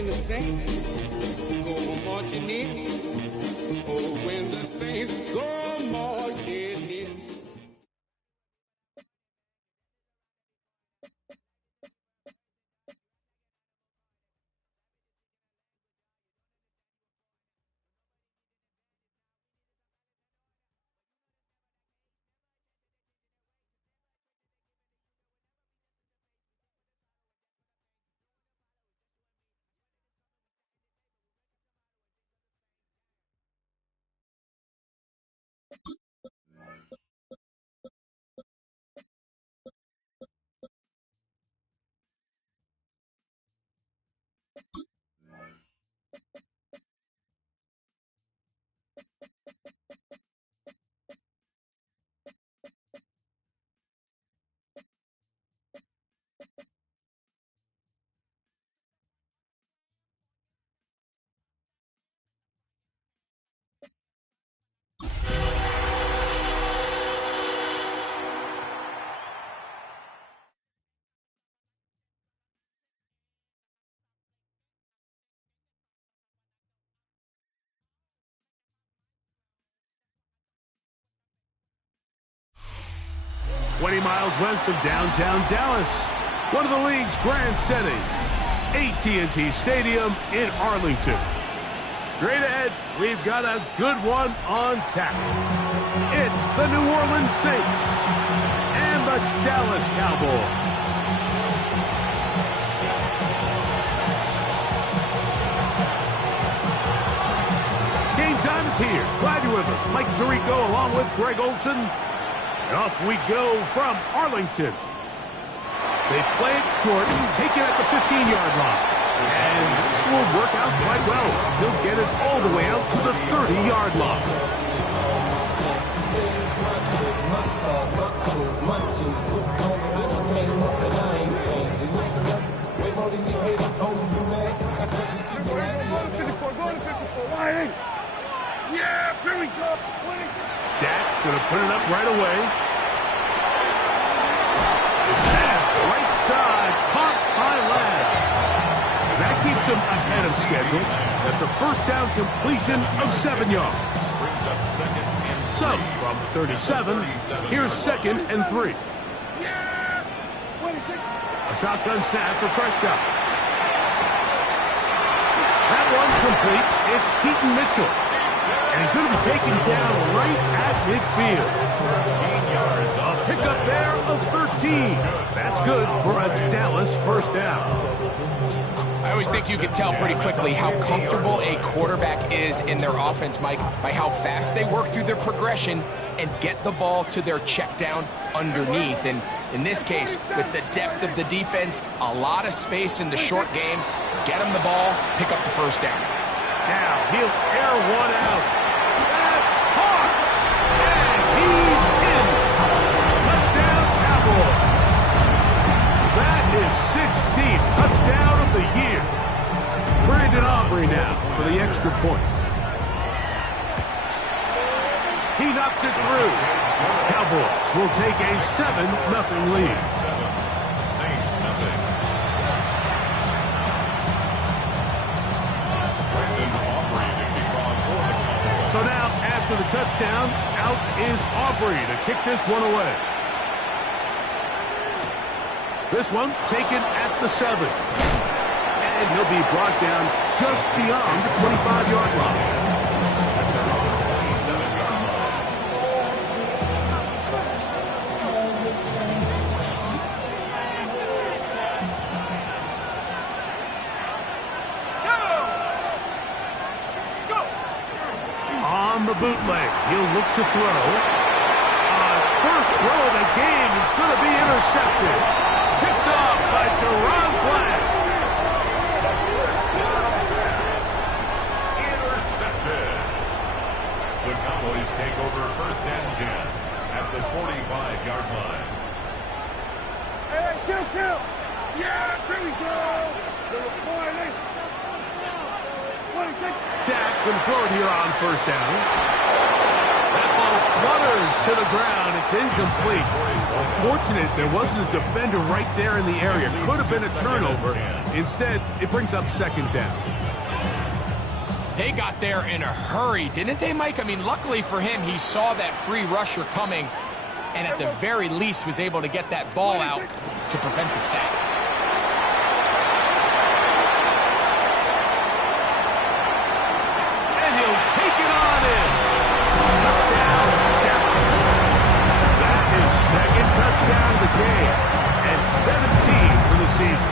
when the saints go marching in. Oh, when the saints go marching in. Miles west of downtown Dallas, one of the league's grand settings, AT&T Stadium in Arlington. Straight ahead, we've got a good one on tap. It's the New Orleans Saints and the Dallas Cowboys. Game time is here. Glad you're with us. Mike Tirico along with Greg Olson. And off we go from Arlington. They play it short, take it at the 15-yard line. And this will work out quite well. He'll get it all the way out to the 30-yard line. Yeah, here we go. Dak going to put it up right away. His pass, right side, caught by Ladd. That keeps him ahead of schedule. That's a first down completion of 7 yards. So, from 37, here's 2nd and 3. A shotgun snap for Prescott. That one's complete. It's Keaton Mitchell. And he's going to be taken down right at midfield. 13 yards. A pickup there of 13. That's good for a Dallas first down. I always think you can tell pretty quickly how comfortable a quarterback is in their offense, Mike, by how fast they work through their progression and get the ball to their check down underneath. And in this case, with the depth of the defense, a lot of space in the short game, get him the ball, pick up the first down. Now he'll air one out. That's hard. And he's in. Touchdown, Cowboys. That is 16th touchdown of the year. Brandon Aubrey now for the extra point. He knocks it through. Cowboys will take a 7-0 lead. Saints nothing. So now, after the touchdown, out is Aubrey to kick this one away. This one taken at the 7. And he'll be brought down just beyond the 25-yard line. On the bootleg, he'll look to throw. His first throw of the game is going to be intercepted. Picked off by Teron Black. Intercepted. The Cowboys take over 1st and 10 at the 45-yard line. Hey, kill. Yeah, there we go. Little boy, Dak can throw it here on 1st down. That ball flutters to the ground. It's incomplete. Fortunate there wasn't a defender right there in the area. Could have been a turnover. Instead, it brings up second down. They got there in a hurry, didn't they, Mike? I mean, luckily for him, he saw that free rusher coming and at the very least was able to get that ball out to prevent the sack. And he'll take it on in. Touchdown, Dallas. That is second touchdown of the game and 17 for the season.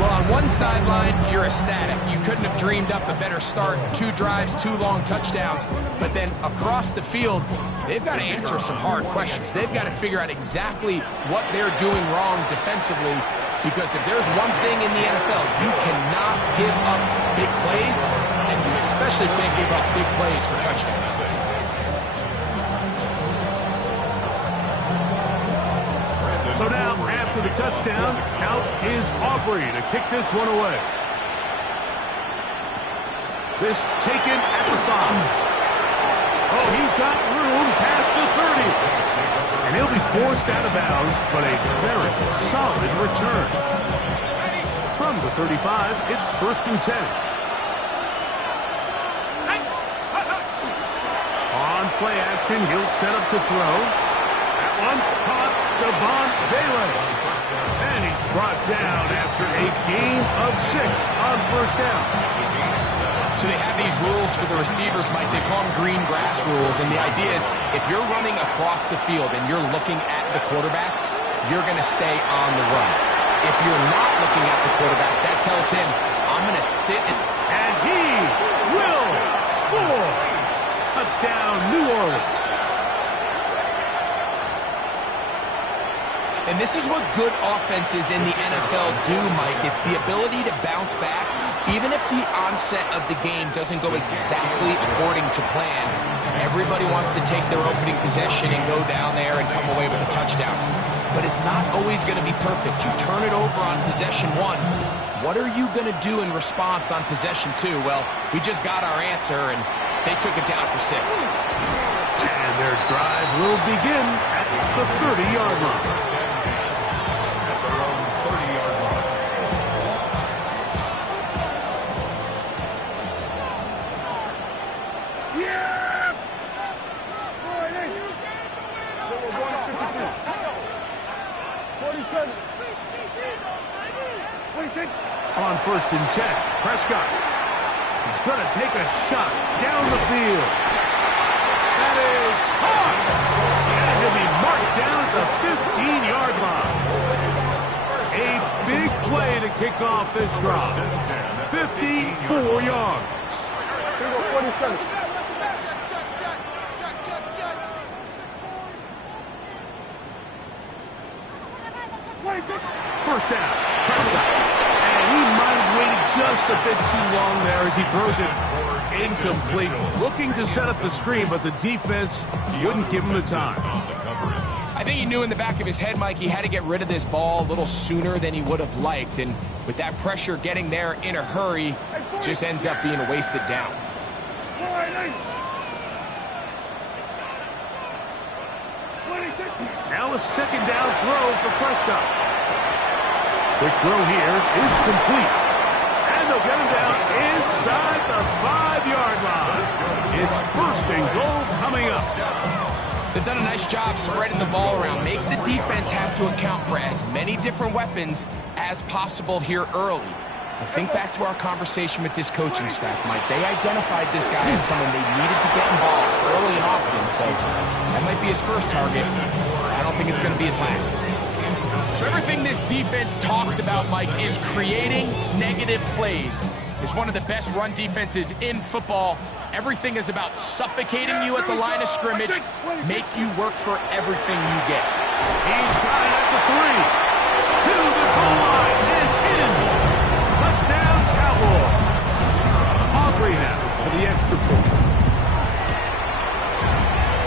Well, on one sideline, you're ecstatic. You couldn't have dreamed up a better start. 2 drives, 2 long touchdowns. But then across the field, they've got to answer some hard questions. They've got to figure out exactly what they're doing wrong defensively. Because if there's one thing in the NFL, you cannot give up big plays, and you especially can't give up big plays for touchdowns. So now, after the touchdown, out is Aubrey to kick this one away. This taken at the 5. Oh, he's got room past the 30. And he'll be forced out of bounds, but a very solid return. From the 35, it's 1st and 10. On play action, he'll set up to throw. That one caught Devon Vele. And he's brought down after a gain of 6 on 1st down. So they have these rules for the receivers, Mike. They call them green grass rules. And the idea is if you're running across the field and you're looking at the quarterback, you're going to stay on the run. If you're not looking at the quarterback, that tells him, I'm going to sit and he will score. Touchdown, New Orleans. And this is what good offenses in the NFL do, Mike. It's the ability to bounce back, even if the onset of the game doesn't go exactly according to plan. Everybody wants to take their opening possession and go down there and come away with a touchdown. But it's not always going to be perfect. You turn it over on possession 1. What are you going to do in response on possession 2? Well, we just got our answer, and they took it down for 6. And their drive will begin at the 30-yard line. On 1st and 10, Prescott. He's going to take a shot down the field. That is caught. And he'll be marked down at the 15-yard line. A big play to kick off this drive. 54 yards. 47. First down, Prescott. And he might have waited just a bit too long there as he throws it incomplete. Looking to set up the screen, but the defense wouldn't give him the time. I think he knew in the back of his head, Mike, he had to get rid of this ball a little sooner than he would have liked. And with that pressure getting there in a hurry, just ends up being a wasted down. Now a second down throw for Prescott. Quick throw here is complete. And they'll get him down inside the 5-yard line. It's 1st and goal coming up. They've done a nice job spreading the ball around. Make the defense have to account for as many different weapons as possible here early. But think back to our conversation with this coaching staff, Mike. They identified this guy as someone they needed to get involved early and often. So that might be his first target. I don't think it's going to be his last. So everything this defense talks about, Mike, is creating negative plays. It's one of the best run defenses in football. Everything is about suffocating you at the line of scrimmage, make you work for everything you get. He's got it at the 3. To the goal line and in. Touchdown, Cowboys. Aubrey now for the extra point.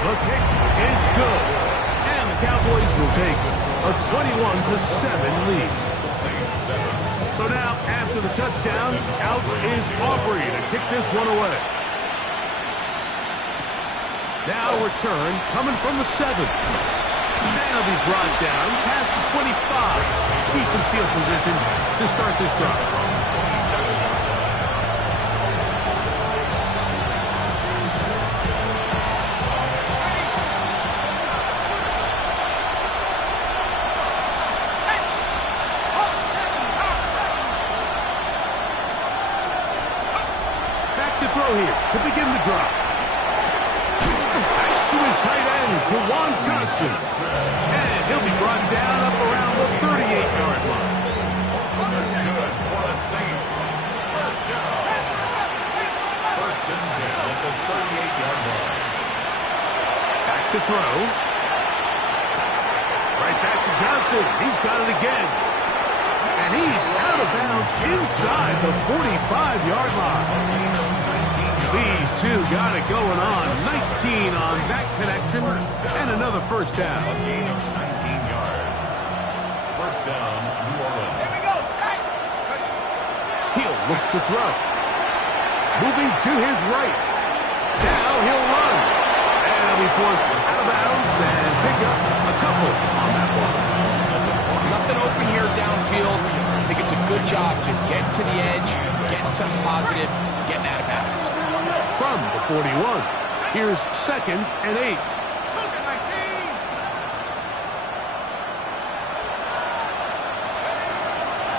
The kick is good. And the Cowboys will take a 21-7 lead. So now, after the touchdown, out is Aubrey to kick this one away. Now return coming from the 7. And he'll be brought down past the 25. Decent field position to start this drive. Throw here to begin the drive. Thanks to his tight end, Juwan Johnson. And he'll be brought down up around the 38-yard line. That's good for the Saints. First down. First and 10 at the 38-yard line. Back to throw. Right back to Johnson. He's got it again. And he's out of bounds inside the 45-yard line. These two got it going on. 19 on that connection, and another first down. A gain of 19 yards. First down, New Orleans. Here we go, set. He'll look to throw. Moving to his right. Now he'll run. And he'll be forced out of bounds and pick up a couple on that one. Nothing open here downfield. I think it's a good job just getting to the edge, getting something positive, getting out of bounds. From the 41, here's 2nd and 8.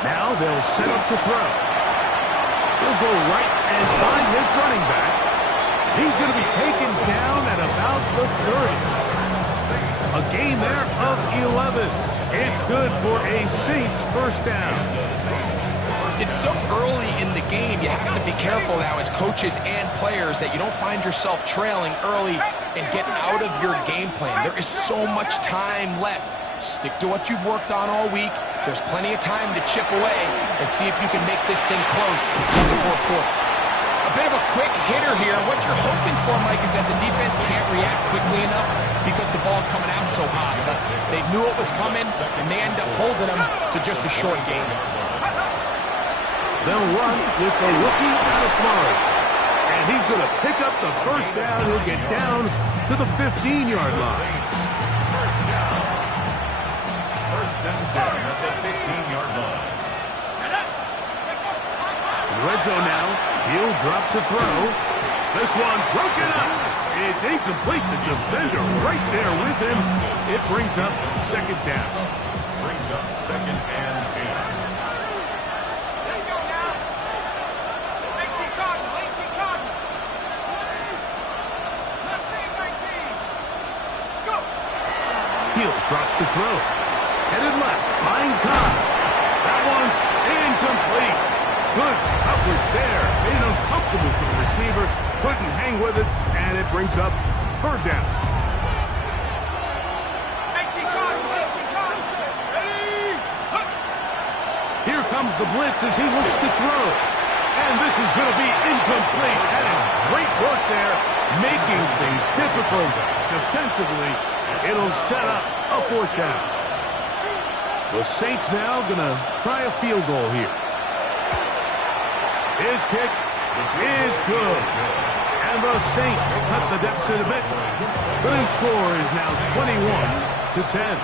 Now they'll set up to throw. He'll go right and find his running back. He's going to be taken down at about the 30. A gain there of 11. It's good for a Saints first down. It's so early in the game, you have to be careful now as coaches and players that you don't find yourself trailing early and get out of your game plan. There is so much time left. Stick to what you've worked on all week. There's plenty of time to chip away and see if you can make this thing close in the fourth quarter. A bit of a quick hitter here. What you're hoping for, Mike, is that the defense can't react quickly enough because the ball's coming out so hot. But they knew it was coming, and they end up holding them to just a short game. They'll run with the rookie out of Florida. And he's going to pick up the first down. He'll get down to the 15-yard line. First down. First and 10 at the 15-yard line. In the red zone now. He'll drop to throw. This one broken up. It's incomplete. The defender right there with him. It brings up 2nd down. Brings up 2nd and 10. He'll drop to throw. Headed left, buying time. That one's incomplete. Good coverage there. Made it uncomfortable for the receiver. Couldn't hang with it, and it brings up 3rd down. Here comes the blitz as he looks to throw. And this is going to be incomplete. That is great work there, making things difficult defensively. It'll set up a 4th down. The Saints now going to try a field goal here. His kick is good. And the Saints cut the deficit a bit. The new score is now 21-10.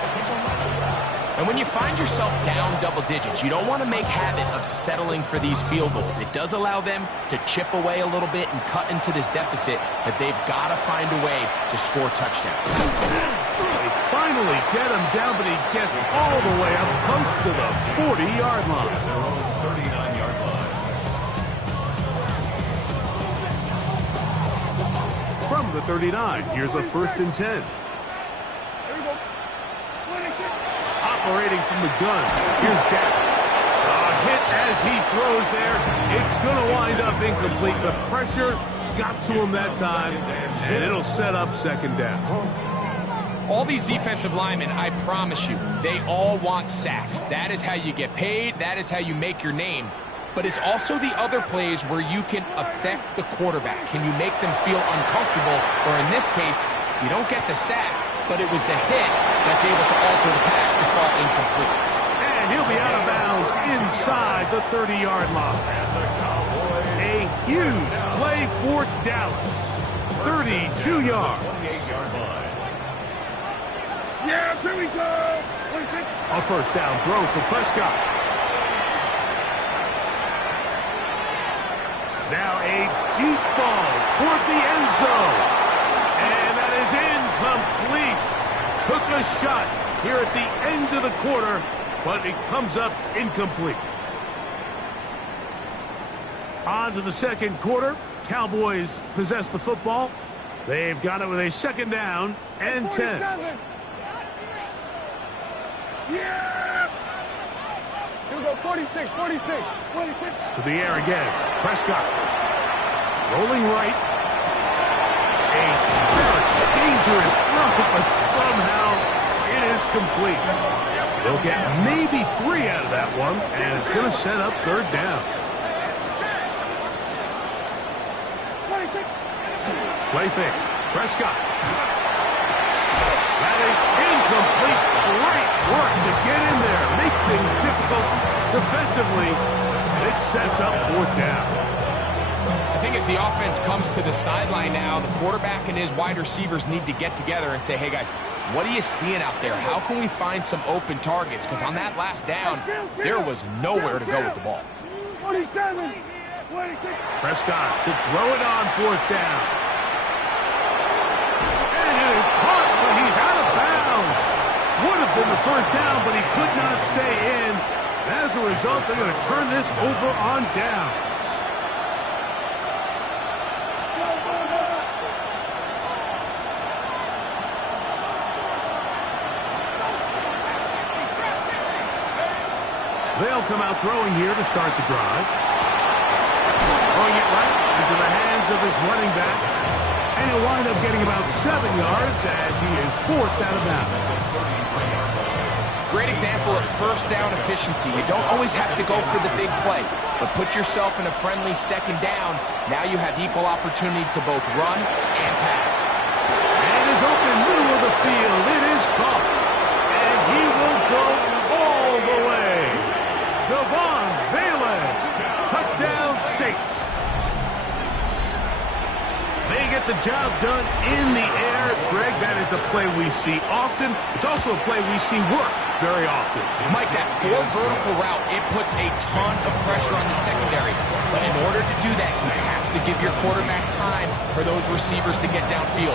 And when you find yourself down double digits, you don't want to make habit of settling for these field goals. It does allow them to chip away a little bit and cut into this deficit, but they've got to find a way to score touchdowns. They finally get him down, but he gets all the way up close to the 40-yard line. Their own 39-yard line. From the 39, here's a 1st and 10. Operating from the gun. Here's Dak. A hit as he throws there. It's going to wind up incomplete. The pressure got to him that time, and it'll set up 2nd down. All these defensive linemen, I promise you, they all want sacks. That is how you get paid. That is how you make your name. But it's also the other plays where you can affect the quarterback. Can you make them feel uncomfortable? Or in this case, you don't get the sack, but it was the hit that's able to alter the pass to fall incomplete. And he'll be out of bounds inside the 30-yard line. A huge play for Dallas. 32 yards. Yeah, here we go. A first down throw for Prescott. Now a deep ball toward the end zone. And that is incomplete. Took a shot here at the end of the quarter, but it comes up incomplete. On to the second quarter. Cowboys possess the football. They've got it with a second down and 10. Yeah! Here we go, 46. To the air again. Prescott. Rolling right. A very dangerous throw, but somehow it is complete. They'll get maybe 3 out of that one, and it's going to set up third down. Play fake. Prescott. That is incomplete. Great work to get in there. Make things difficult defensively. It sets up fourth down. I think as the offense comes to the sideline now, the quarterback and his wide receivers need to get together and say, hey, guys, what are you seeing out there? How can we find some open targets? Because on that last down, there was nowhere to go with the ball. 27. Prescott to throw it on fourth down. And it is caught, but he's out of bounds. Would have been the first down, but he could not stay in. As a result, they're going to turn this over on downs. They'll come out throwing here to start the drive. Throwing it right into the hands of his running back. And he'll wind up getting about 7 yards as he is forced out of bounds. Great example of first down efficiency. You don't always have to go for the big play, but put yourself in a friendly second down. Now you have equal opportunity to both run and pass. And is open middle of the field. It is caught. And he will go all the way. Devon Valens. Touchdown Saints. They get the job done in the air. Greg, that is a play we see often. It's also a play we see work very often. Mike, that 4 vertical route, it puts a ton of pressure on the secondary. But in order to do that, you have to give your quarterback time for those receivers to get downfield.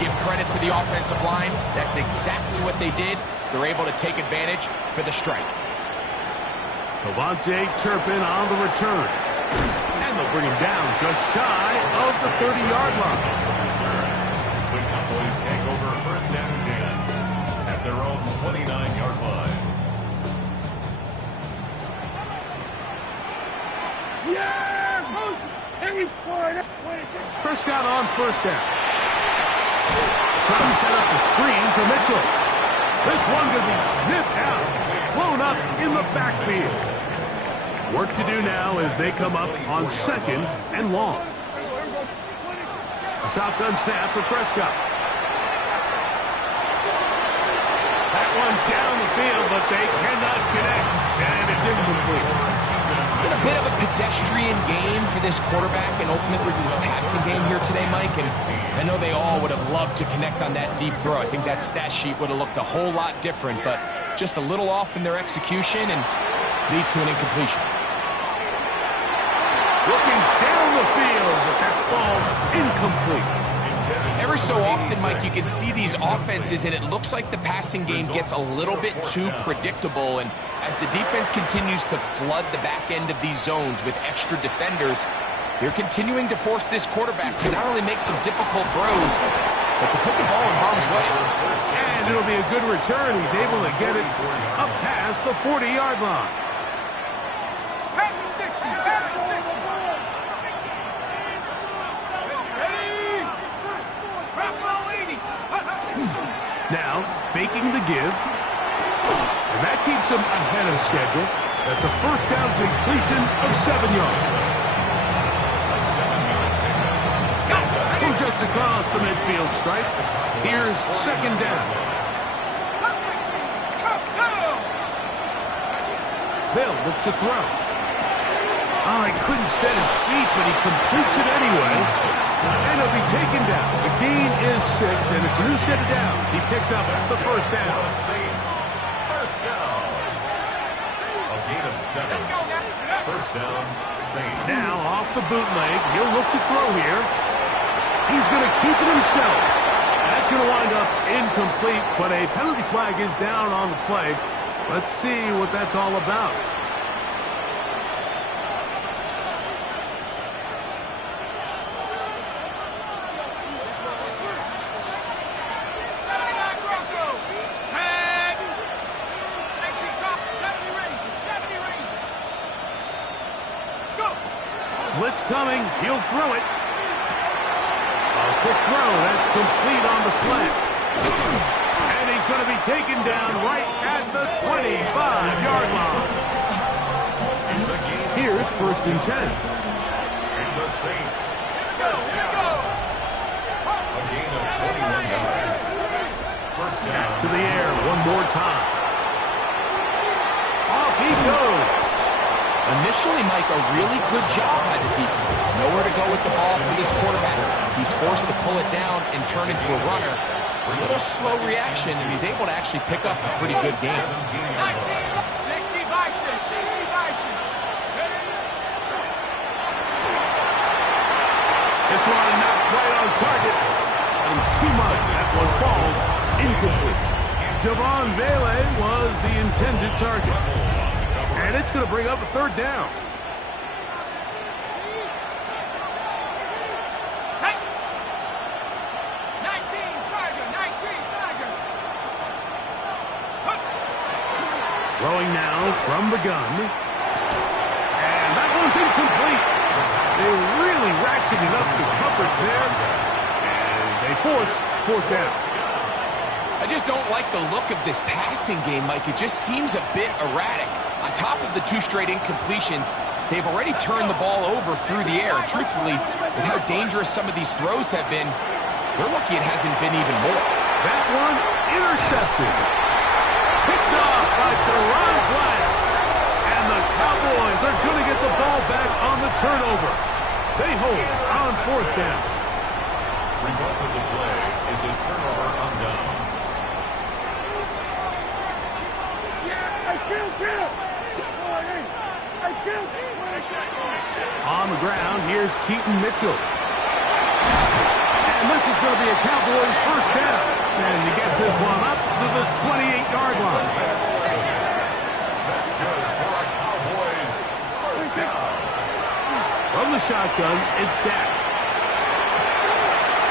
Give credit to the offensive line. That's exactly what they did. They're able to take advantage for the strike. Cavante Turpin on the return. And they'll bring him down just shy of the 30-yard line. The Cowboys take over first and 10 at their own 29-yard line. Yeah! Prescott on first down. Trying to set up the screen to Mitchell. This one going to be sniffed out. Blown up in the backfield. Work to do now as they come up on second and long. A shotgun snap for Prescott. That one down the field, but they cannot connect, and it's incomplete. It's been a bit of a pedestrian game for this quarterback and ultimately this passing game here today, Mike. And I know they all would have loved to connect on that deep throw. I think that stat sheet would have looked a whole lot different, but just a little off in their execution and leads to an incompletion. Looking down the field, but that falls incomplete. Every so often, Mike, you can see these offenses, and it looks like the passing game gets a little bit too predictable. And as the defense continues to flood the back end of these zones with extra defenders, they're continuing to force this quarterback to not only make some difficult throws, but to put the ball in harm's way. And it'll be a good return. He's able to get it up past the 40-yard line. Now, faking the give. And that keeps him ahead of schedule. That's a first down completion of 7 yards. From just across the midfield stripe, here's second down. They'll look to throw. Oh, he couldn't set his feet, but he completes it anyway. And he'll be taken down. The gain is 6, and it's a new set of downs. He picked up the first down. Saints, first down. A gain of 7. First down, Saints. Now off the bootleg. He'll look to throw here. He's going to keep it himself. That's going to wind up incomplete, but a penalty flag is down on the play. Let's see what that's all about. Blitz coming. He'll throw it. A quick throw. That's complete on the slant. And he's going to be taken down right at the 25-yard line. Here's first and 10. And the Saints, first down. A gain of 21 yards. First down. To the air one more time. Off he goes. Initially, Mike, a really good job by the defense. Nowhere to go with the ball for this quarterback. He's forced to pull it down and turn into a runner. A little slow reaction, and he's able to actually pick up a pretty good game. 60 Bison, 60 Bison. This one not quite on target. And too much. That one falls incomplete. Javon Vele was the intended target. And it's going to bring up a third down. Take. 19 Tiger, 19 Tiger. Throwing now from the gun. And that one's incomplete. They really ratcheted up the coverage there. And they forced fourth down. I just don't like the look of this passing game, Mike. It just seems a bit erratic. On top of the 2 straight incompletions, they've already turned the ball over through the air. Truthfully, with how dangerous some of these throws have been, they're lucky it hasn't been even more. That one intercepted. Picked off by Deron Bland. And the Cowboys are going to get the ball back on the turnover. They hold on fourth down. Result of the play is a turnover on downs. On the ground, here's Keaton Mitchell. And this is going to be a Cowboys first down. And he gets this one up to the 28-yard line. That's good for a Cowboys first down. From the shotgun, it's Dak.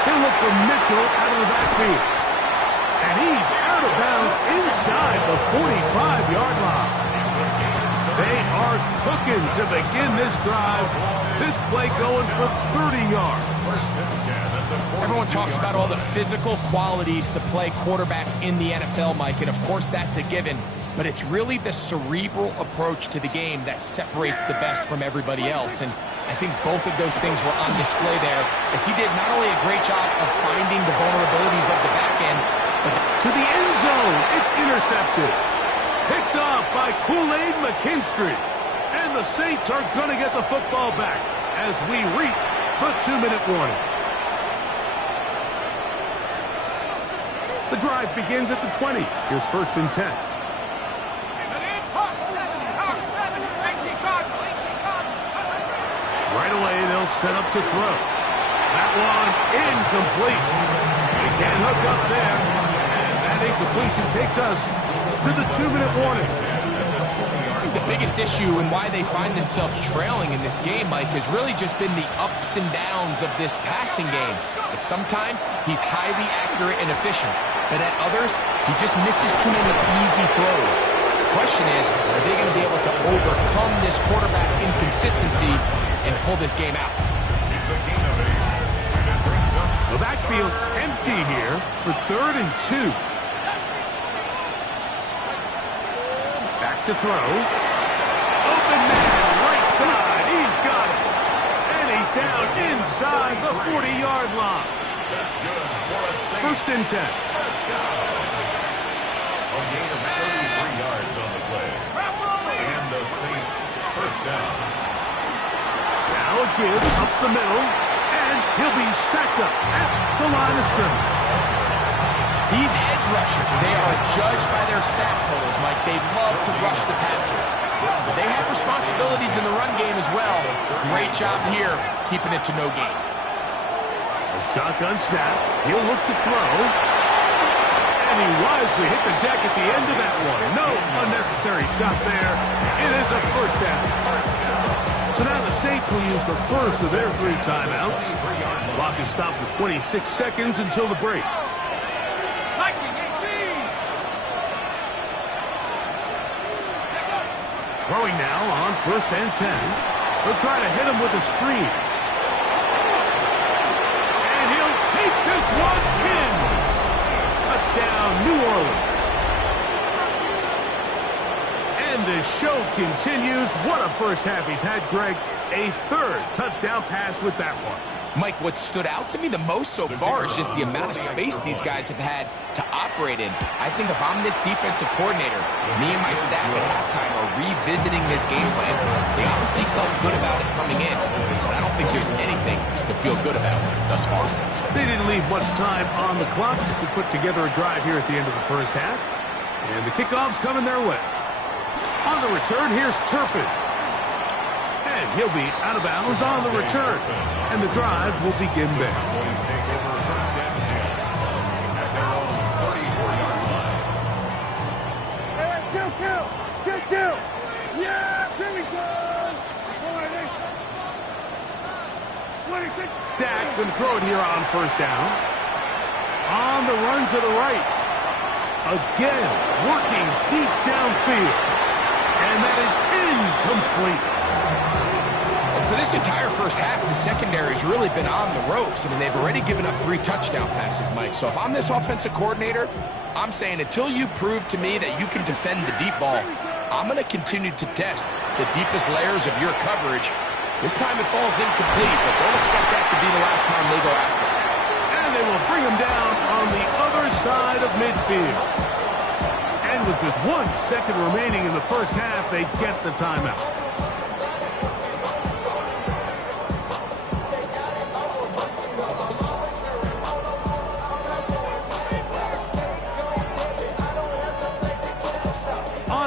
He'll look for Mitchell out of the backfield. And he's out of bounds inside the 45-yard line. They are cooking to begin this drive. This play going for 30 yards. Everyone talks about all the physical qualities to play quarterback in the NFL, Mike, and of course that's a given. But it's really the cerebral approach to the game that separates the best from everybody else. And I think both of those things were on display there, as he did not only a great job of finding the vulnerabilities of the back end, but to the end zone, it's intercepted. Picked off by Kool-Aid McKinstry. And the Saints are going to get the football back as we reach the 2-minute warning. The drive begins at the 20. Here's first and 10. Right away, they'll set up to throw. That one incomplete. They can't hook up there. And that incompletion takes us to the 2-minute warning. the biggest issue and why they find themselves trailing in this game, Mike, has really just been the ups and downs of this passing game. At sometimes, he's highly accurate and efficient, but at others, he just misses too many easy throws. The question is, are they going to be able to overcome this quarterback inconsistency and pull this game out? It's a gain of 8, and it brings up The backfield empty here for 3rd and 2. Back to throw. Open man, right side. He's got it. And he's down inside the 40-yard line. That's good for a Saints 1st and 10. first down. A gain of 33 yards on the play. And the Saints first down. Now a give up the middle. And he'll be stacked up at the line of scrimmage. These edge rushers, they are judged by their sack totals, Mike. They love to rush the passer. But they have responsibilities in the run game as well. Great job here, keeping it to no gain. A shotgun snap. He'll look to throw. And he wisely hit the deck at the end of that one. No unnecessary shot there. It is a first down. So now the Saints will use the first of their 3 timeouts. The clock is stopped for 26 seconds until the break. Throwing now on 1st and 10. They'll try to hit him with a screen. And he'll take this one in. Touchdown, New Orleans. And the show continues. What a first half he's had, Greg. A 3rd touchdown pass with that one. Mike, what stood out to me the most so far is just the amount of space these guys have had to operate in. I think if I'm this defensive coordinator, me and my staff at halftime are revisiting this game plan. They obviously felt good about it coming in, but I don't think there's anything to feel good about thus far. They didn't leave much time on the clock to put together a drive here at the end of the first half. And the kickoff's coming their way. On the return, here's Turpin. And he'll be out of bounds on the return. And the drive will begin there. Cowboys take over 1st and 10 at their own 34-yard line. Kill. Yeah, here we go. 26. Dak going to throw it here on 1st down. On the run to the right. Again, working deep downfield. And that is incomplete. For this entire first half, the secondary's really been on the ropes. I mean, they've already given up 3 touchdown passes, Mike. So if I'm this offensive coordinator, I'm saying until you prove to me that you can defend the deep ball, I'm going to continue to test the deepest layers of your coverage. This time it falls incomplete, but don't expect that to be the last time they go after it. And they will bring him down on the other side of midfield. And with just 1 second remaining in the first half, they get the timeout.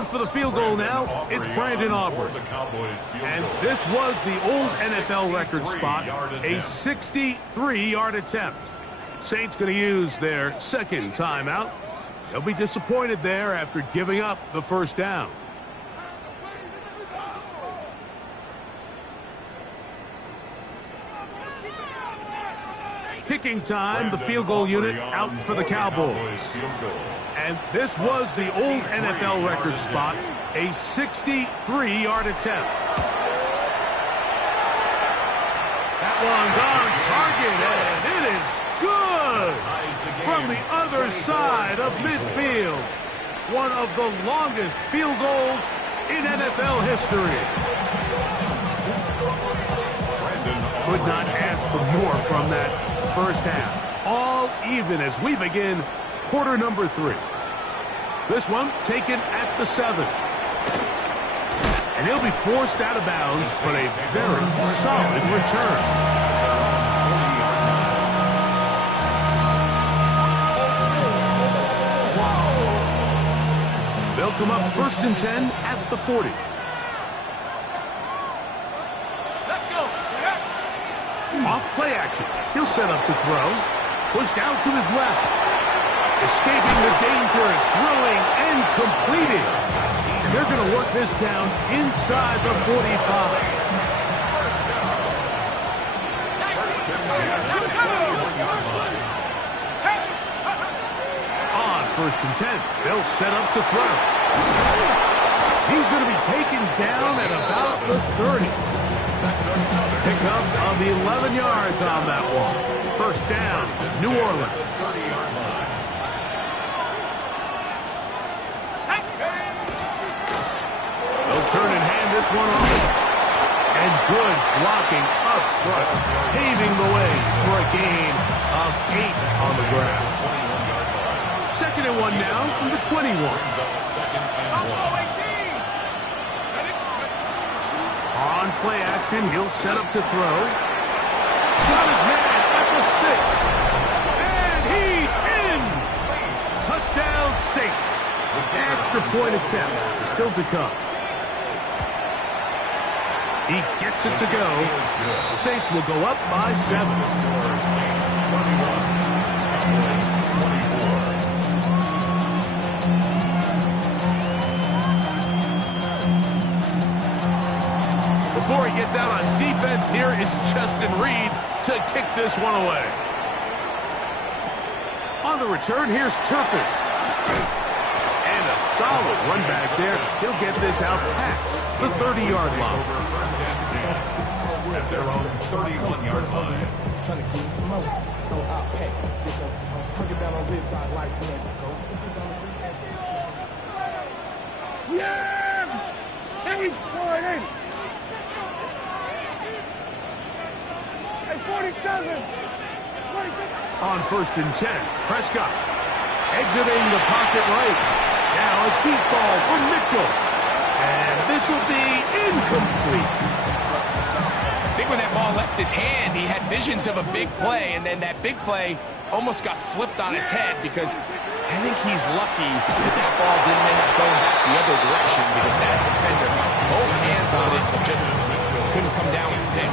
For the field goal now, it's Brandon Aubrey. And this was the old NFL record spot, a 63-yard attempt. Saints going to use their 2nd timeout. They'll be disappointed there after giving up the 1st down. Kicking time, the field goal unit out for the Cowboys. And this was the old NFL record spot, a 63-yard attempt. That one's on target, and it is good from the other side of midfield. One of the longest field goals in NFL history. Could not ask for more from that first half. All even as we begin quarter number 3. This one taken at the 7. And he'll be forced out of bounds, but a very solid return. They'll come up 1st and 10 at the 40. Let's go. Off play action. He'll set up to throw. Pushed out to his left. Escaping the danger, throwing and completing. And they're going to work this down inside the 45. On 1st and 10, they'll set up to throw. He's going to be taken down at about the 30. Pickup of 11 yards on that one. 1st down, New Orleans. Turn and hand this one off. And good blocking up front, paving the way for a gain of 8 on the ground. 2nd and 1 now from the 21. On play action, he'll set up to throw. Got his man And he's in! Touchdown, Saints. Extra point attempt still to come. He gets it to go. The Saints will go up by 7. Saints 21, Cowboys 24. Before he gets out on defense, here is Justin Reed to kick this one away. On the return, here's Turpin. And a solid run back there. He'll get this out past the 30-yard line. First and 10 at their own 31-yard line. Trying to keep smoke. No, I'll pack. I'm tugging down on this side like that. Yeah! Hey, boy, hey! Hey, 47! On 1st and 10, Prescott exiting the pocket right. Now a deep ball from Mitchell. And this will be incomplete. I think when that ball left his hand, he had visions of a big play, and then that big play almost got flipped on its head because I think he's lucky that ball didn't end up going back the other direction because that defender got both hands on it and just couldn't come down with the pick.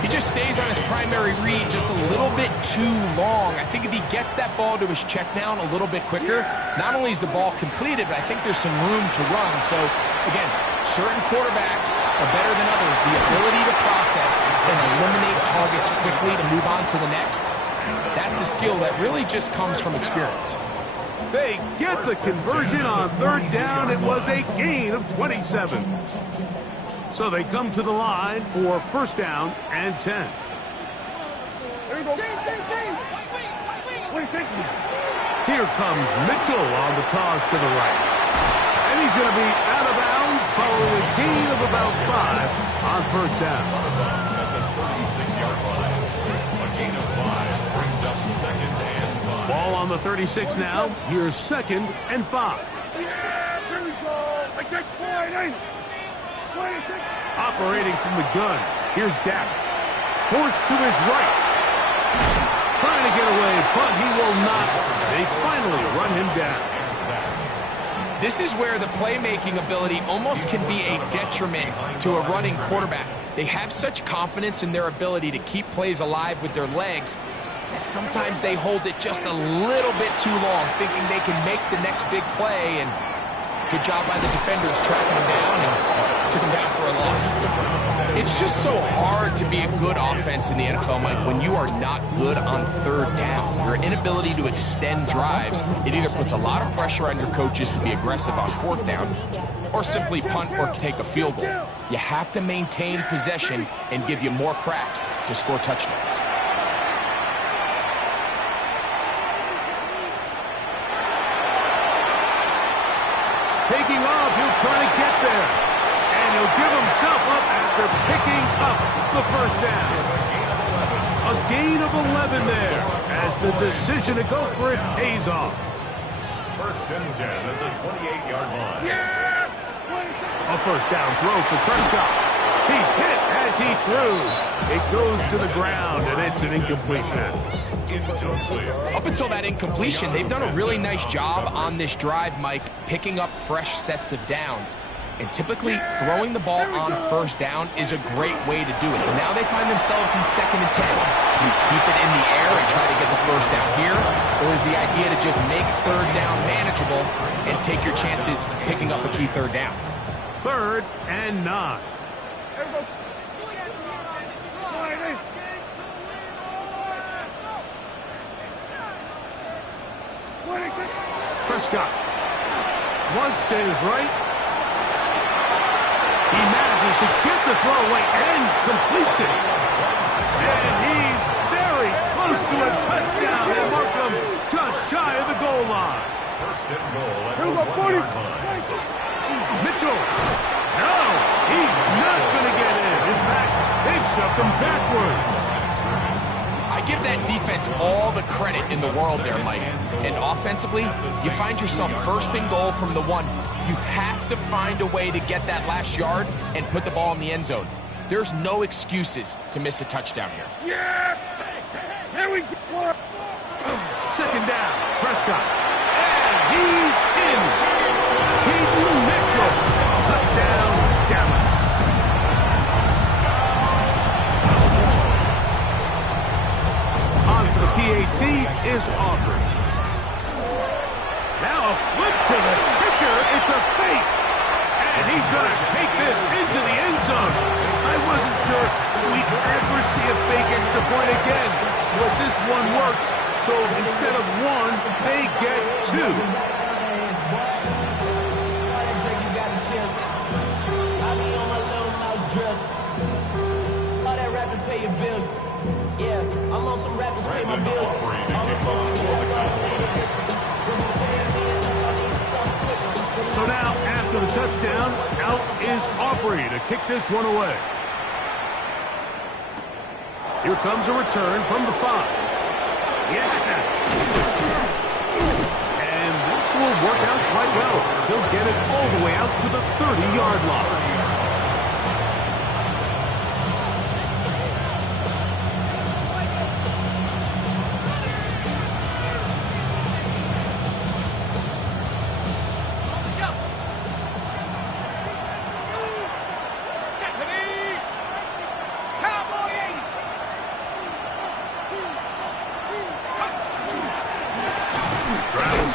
He just stays on his primary read just a little bit too long. I think if he gets that ball to his check down a little bit quicker, not only is the ball completed, but I think there's some room to run. So, again, certain quarterbacks are better than others. The ability to process and eliminate targets quickly to move on to the next, that's a skill that really just comes from experience. They get the conversion on 3rd down. It was a gain of 27. So they come to the line for 1st down and 10. There you go. What do you think? Here comes Mitchell on the toss to the right. And he's going to be out of bounds following a gain of about 5 on 1st down. Out of bounds at the 36-yard line. A gain of 5 brings up 2nd and 5. Ball on the 36 now. Here's 2nd and 5. Yeah, here we go. I take 4 Operating from the gun. Here's Dak. Forced to his right. Trying to get away, but he will not. They finally run him down. This is where the playmaking ability almost can be a detriment to a running quarterback. They have such confidence in their ability to keep plays alive with their legs that sometimes they hold it just a little bit too long, thinking they can make the next big play, and good job by the defenders tracking him down and took him down for a loss. It's just so hard to be a good offense in the NFL, Mike, when you are not good on 3rd down. Your inability to extend drives, it either puts a lot of pressure on your coaches to be aggressive on 4th down or simply punt or take a field goal. You have to maintain possession and give you more cracks to score touchdowns. Taking off, he'll try to get there. And he'll give himself up after picking up the 1st down. A gain of 11 there as the decision to go for it pays off. 1st and 10 at the 28-yard line. A 1st down throw for Prescott. He's hit as he threw. It goes to the ground, and it's an incomplete pass. Up until that incompletion, they've done a really nice job on this drive, Mike, picking up fresh sets of downs. And typically, throwing the ball on 1st down is a great way to do it. But now they find themselves in 2nd and 10. Do you keep it in the air and try to get the 1st down here? Or is the idea to just make 3rd down manageable and take your chances picking up a key 3rd down? 3rd and 9. Prescott. Flush to his right. He manages to get the throw away and completes it. And he's very close to a touchdown. They mark him just shy of the goal line. 1st and goal at the 1-yard line. Mitchell. No, he's not going to get in. In fact, they've shoved him backwards. I give that defense all the credit in the world there, Mike. And offensively, you find yourself 1st and goal from the 1. You have to find a way to get that last yard and put the ball in the end zone. There's no excuses to miss a touchdown here. Yeah! Second down, Prescott. And he's in. Peyton Mitchell. Touchdown, Dallas. On for the PAT is Aubrey. Now a flip to the kicker. It's a fake. And he's going to take this into the end zone. I wasn't sure we'd ever see a fake extra point again, but this one works. So instead of one, they get two. Pay your bills. Yeah, I'm on some rappers pay my bills. All the folks in So now, after the touchdown, out is Aubrey to kick this one away. Here comes a return from the 5. Yeah. And this will work out quite well. He'll get it all the way out to the 30-yard line.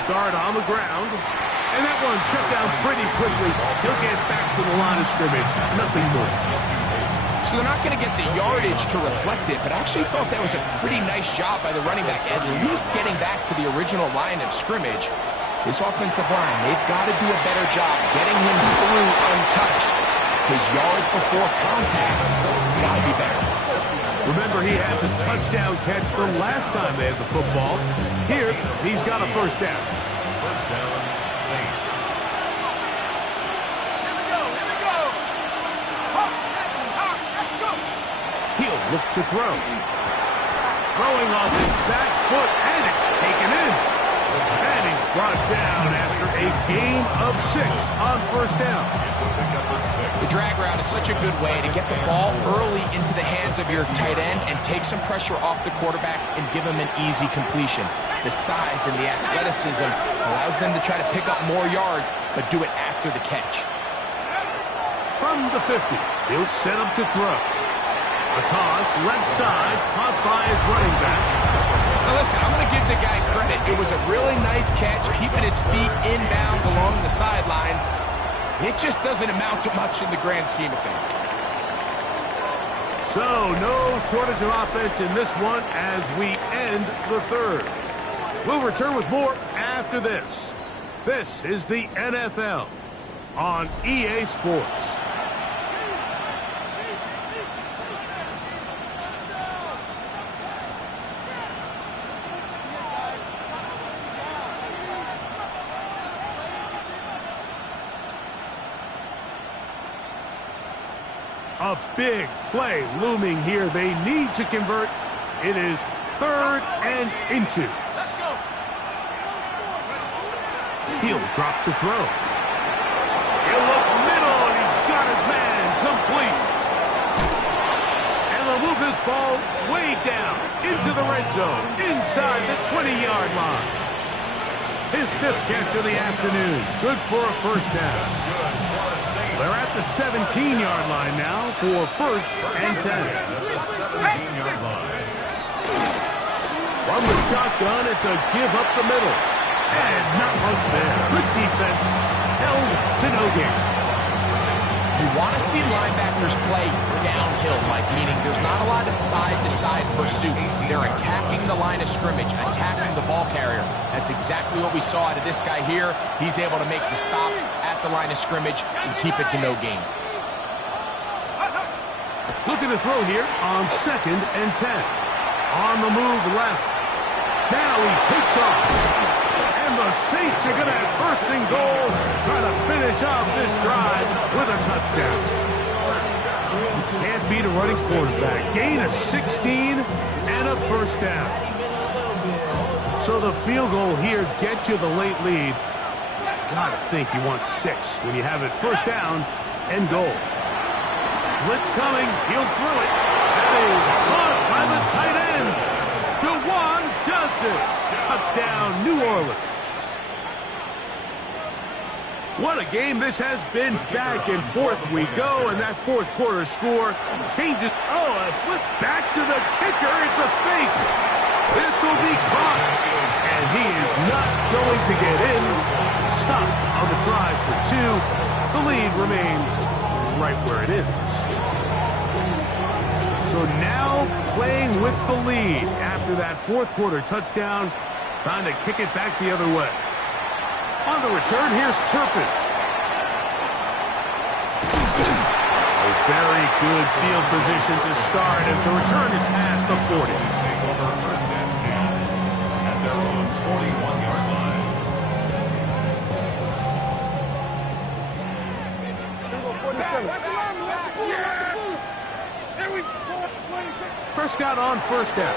Start on the ground, and that one shut down pretty quickly. He'll get back to the line of scrimmage, nothing more. So they're not going to get the yardage to reflect it, but I actually thought that was a pretty nice job by the running back, at least getting back to the original line of scrimmage. This offensive line, they've got to do a better job getting him through untouched. His yards before contact got to be better. Remember, he had the touchdown catch the last time they had the football. Here, he's got a first down. First down, Saints. Here we go. Hawks, go. He'll look to throw. Throwing off his back foot, and it's taken in. And he's brought down after a gain of 6 on first down. The drag route is such a good way to get the ball early into the hands of your tight end and take some pressure off the quarterback and give him an easy completion. The size and the athleticism allows them to try to pick up more yards, but do it after the catch. From the 50, he'll set up to throw. A toss, left side, caught by his running back. Now listen, I'm going to give the guy credit. It was a really nice catch, keeping his feet inbounds along the sidelines. It just doesn't amount to much in the grand scheme of things. So, no shortage of offense in this one as we end the third. We'll return with more after this. This is the NFL on EA Sports. A big play looming here. They need to convert. It is 3rd and inches. He'll drop to throw. He'll look middle, and he's got his man complete. And they'll move this ball way down into the red zone, inside the 20-yard line. His 5th catch of the afternoon. Good for a first down. They're at the 17-yard line now for 1st and 10. The 17-yard line. From the shotgun, it's a give up the middle. And not much there. Good defense. Held to no gain. You want to see linebackers play downhill, Mike, meaning there's not a lot of side-to-side pursuit. They're attacking the line of scrimmage, attacking the ball carrier. That's exactly what we saw out of this guy here. He's able to make the stop at the line of scrimmage and keep it to no gain. Looking to throw here on 2nd and 10. On the move left. Now he takes off. And the Saints are going to have 1st and goal, trying to finish off this drive with a touchdown. You can't beat a running quarterback. Gain of 16 and a first down. So the field goal here gets you the late lead. Gotta think you want 6 when you have it 1st down and goal. Blitz coming. He'll throw it. That is caught by the tight end. Juwan Johnson. Touchdown, New Orleans. What a game this has been. Back and forth we go, and that fourth quarter score changes. Oh, a flip back to the kicker. It's a fake. This will be caught, and he is not going to get in. Stop on the try for two. The lead remains right where it is. So now playing with the lead after that fourth quarter touchdown, trying to kick it back the other way. On the return, here's Turpin. A very good field position to start as the return is past the 40. Take over first and 10 at their own 41-yard line. Prescott on first down.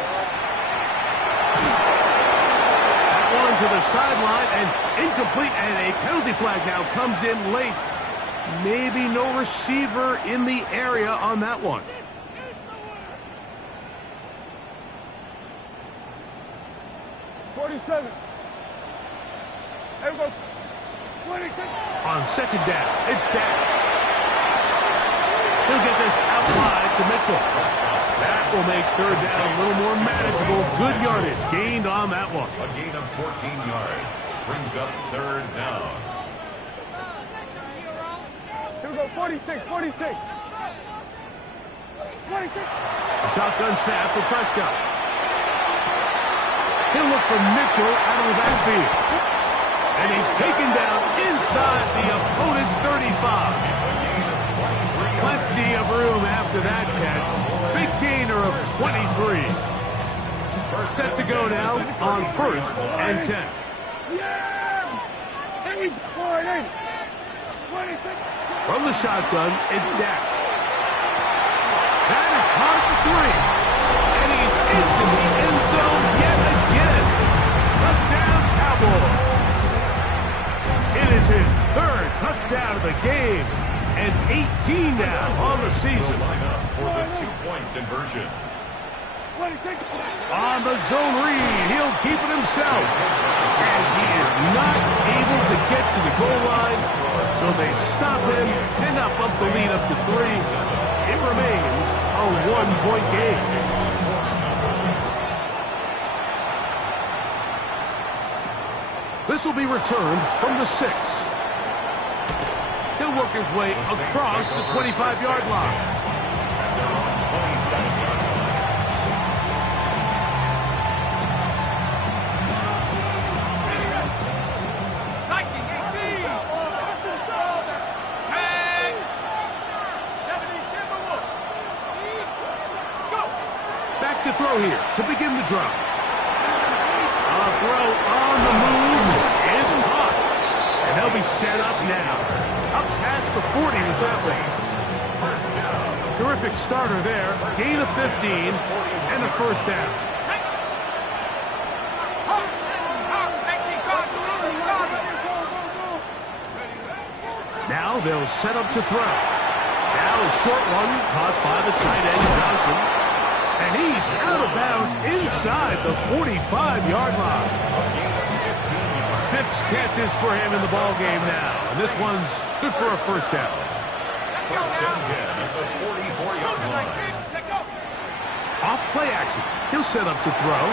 One to the sideline and incomplete, and a penalty flag now comes in late. Maybe no receiver in the area on that one. On second down, it's down. He'll get this out wide to Mitchell. That will make third down a little more manageable. Good yardage gained on that one. A gain of 14 yards brings up third down. Here we go, 46. A shotgun snap for Prescott. He'll look for Mitchell out of the backfield. And he's taken down inside the opponent's 35. Plenty of room after that catch. Big gainer of 23. Set to go now on first and 10. From the shotgun, it's Dak. That is caught for 3. And he's into the end zone yet again. Touchdown, Cowboys. It is his third touchdown of the game. And 18 now on the season. Line up for the two-point conversion. On the zone read, he'll keep it himself. And he is not able to get to the goal line, so they stop him, cannot bump the lead up to 3. It remains a one-point game. This will be returned from the 6. He'll work his way across the 25-yard line. They're on 27-yard line. Back to throw here to begin the drive. A throw on the move is caught. And they'll be set up now. Up past the 40 with that one. First down. Terrific starter there. Gain of 15 and a first down. Now they'll set up to throw. Now a short one caught by the tight end Johnson. And he's out of bounds inside the 45-yard line. 6 catches for him in the ball game now. And this one's good for a first down. First and 10 at the 44-yard line. Off play action. He'll set up to throw.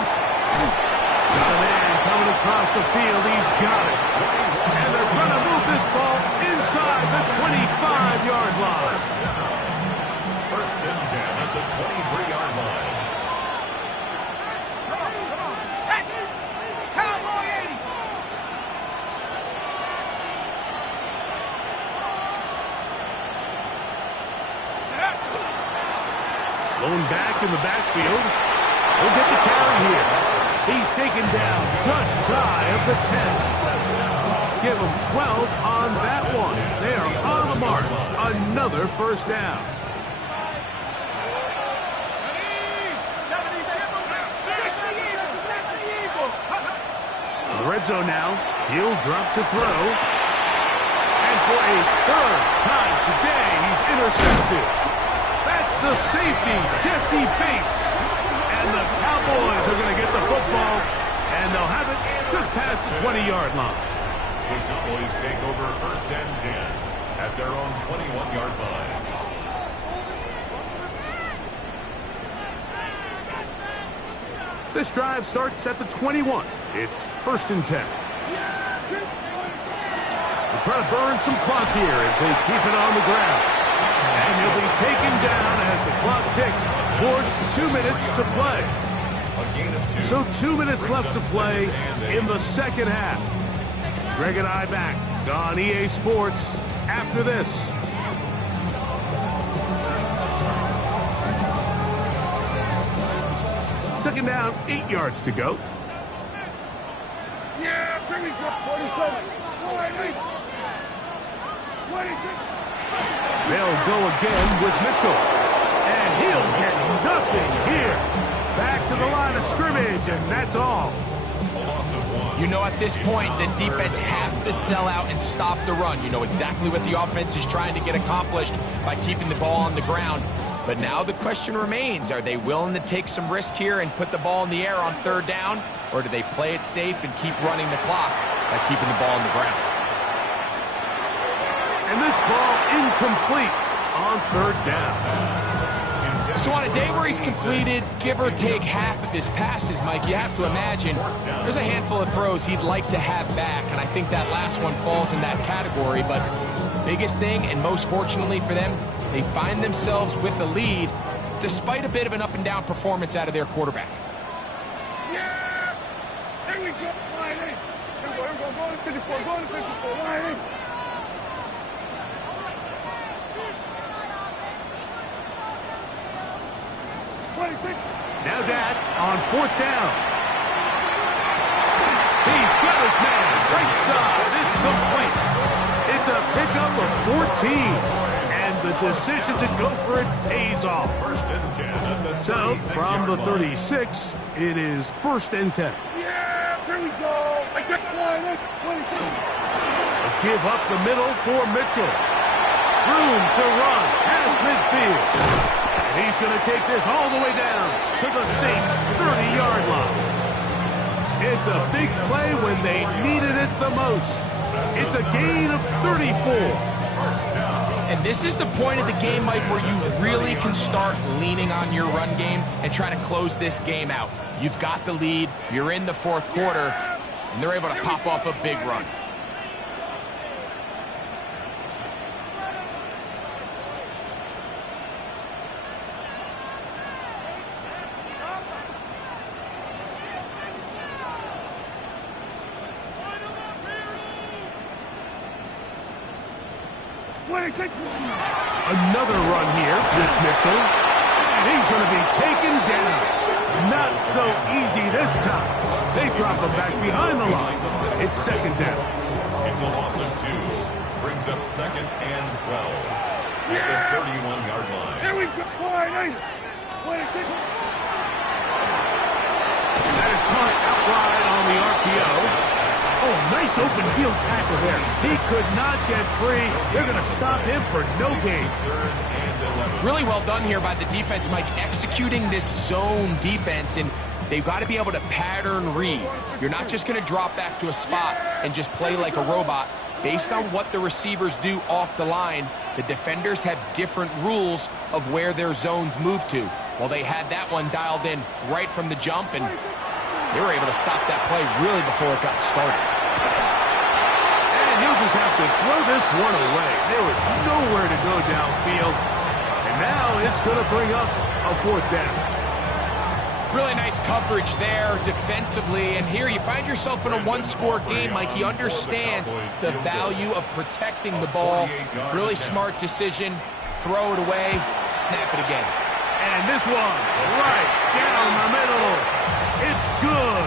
Got a man coming across the field. He's got it. And they're going to move this ball inside the 25-yard line. First and 10 at the 23-yard line. Blown back in the backfield. He'll get the carry here. He's taken down just shy of the 10. Give him 12 on that one. They are on the march. Another first down. The red zone now. He'll drop to throw. And for a third time today, he's intercepted. That's the safety, Jesse Bates. And And the Cowboys are going to get the football, and they'll have it just past the 20-yard line. The Cowboys take over 1st and 10 at their own 21-yard line. This drive starts at the 21. It's 1st and 10. They'll try to burn some clock here as they keep it on the ground. And he'll be taken down as the clock ticks towards 2 minutes to play. So 2 minutes left to play in the second half. Greg and I back on EA Sports after this. Second down, 8 yards to go. Yeah, bring it, 40's going. They'll go again with Mitchell. And he'll get nothing here. Back to the line of scrimmage, and that's all. You know, at this point, the defense has to sell out and stop the run. You know exactly what the offense is trying to get accomplished by keeping the ball on the ground. But now the question remains, are they willing to take some risk here and put the ball in the air on 3rd down? Or do they play it safe and keep running the clock by keeping the ball on the ground? And this ball incomplete on 3rd down. So on a day where he's completed, give or take half of his passes, Mike, you have to imagine there's a handful of throws he'd like to have back, and I think that last one falls in that category. But biggest thing, and most fortunately for them, they find themselves with a lead despite a bit of an up-and-down performance out of their quarterback. Yeah! There we go, line in. Here we go, going to 54, going to 54, line in. Now Dak on 4th down. He's got his man right side. It's complete. It's a pickup of 14. And the decision to go for it pays off. 1st and 10. So from the 36, it is 1st and 10. Yeah, here we go. I took the line. That's 22. Give up the middle for Mitchell. Room to run past midfield. And he's going to take this all the way down to the Saints' 30-yard line. It's a big play when they needed it the most. It's a gain of 34. And this is the point of the game, Mike, where you really can start leaning on your run game and try to close this game out. You've got the lead, you're in the 4th quarter, and they're able to pop off a big run. Another run here with Mitchell. And he's going to be taken down. Not so easy this time. They drop him back behind the line. It's 2nd down. It's a loss of 2. Brings up 2nd and 12 at the 31-yard line. Here we go. That is caught outright on the RPO. Oh, nice open field tackle there. He could not get free. They're going to stop him for no gain. Really well done here by the defense, Mike, executing this zone defense, and they've got to be able to pattern read. You're not just going to drop back to a spot and just play like a robot. Based on what the receivers do off the line, the defenders have different rules of where their zones move to. Well, they had that one dialed in right from the jump, and they were able to stop that play really before it got started. And he'll just have to throw this one away. There was nowhere to go downfield. And now it's going to bring up a 4th down. Really nice coverage there defensively. And here you find yourself in a one-score game. Mike, he understands the value of protecting the ball. Really smart decision. Throw it away, snap it again. And this one right down the middle. It's good.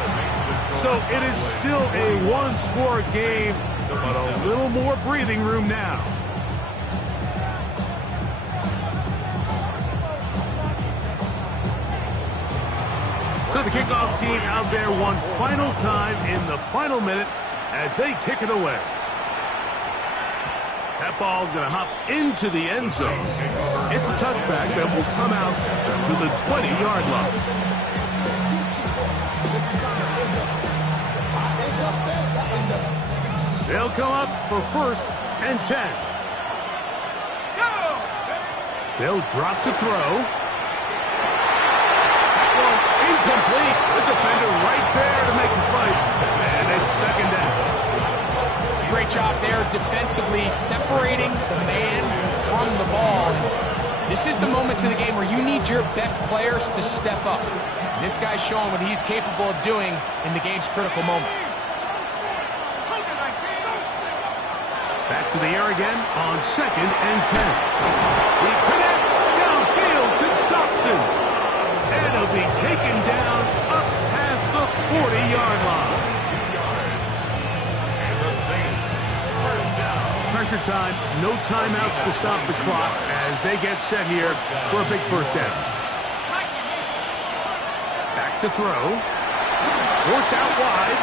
So it is still a one-score game, but a little more breathing room now. So the kickoff team out there one final time in the final minute as they kick it away. That ball going to hop into the end zone. It's a touchback that will come out to the 20-yard line. They'll come up for 1st and 10. They'll drop to throw. That one incomplete. The defender right there to make the play. And it's 2nd down. Great job there defensively, separating the man from the ball. This is the moments in the game where you need your best players to step up. And this guy's showing what he's capable of doing in the game's critical moment. Back to the air again on 2nd and 10. He connects downfield to Dotson. And he'll be taken down up past the 40-yard line. And the Saints, 1st down. Pressure time, no timeouts to stop the clock as they get set here for a big 1st down. Back to throw. Forced out wide.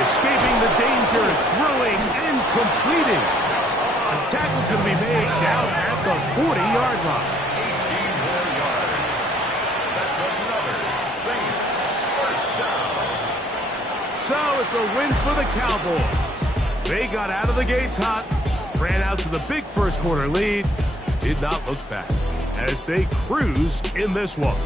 Escaping the danger, throwing and completing. A tackle's going to be made down at the 40-yard line. 18 more yards. That's another Saints 1st down. So it's a win for the Cowboys. They got out of the gates hot, ran out to the big 1st quarter lead, did not look back as they cruise in this one.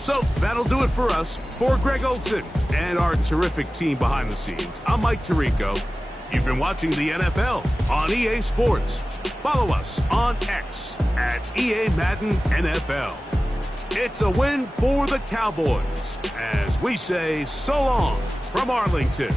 So that'll do it for us. For Greg Olson and our terrific team behind the scenes, I'm Mike Tirico. You've been watching the NFL on EA Sports. Follow us on X at EA Madden NFL. It's a win for the Cowboys as we say so long from Arlington.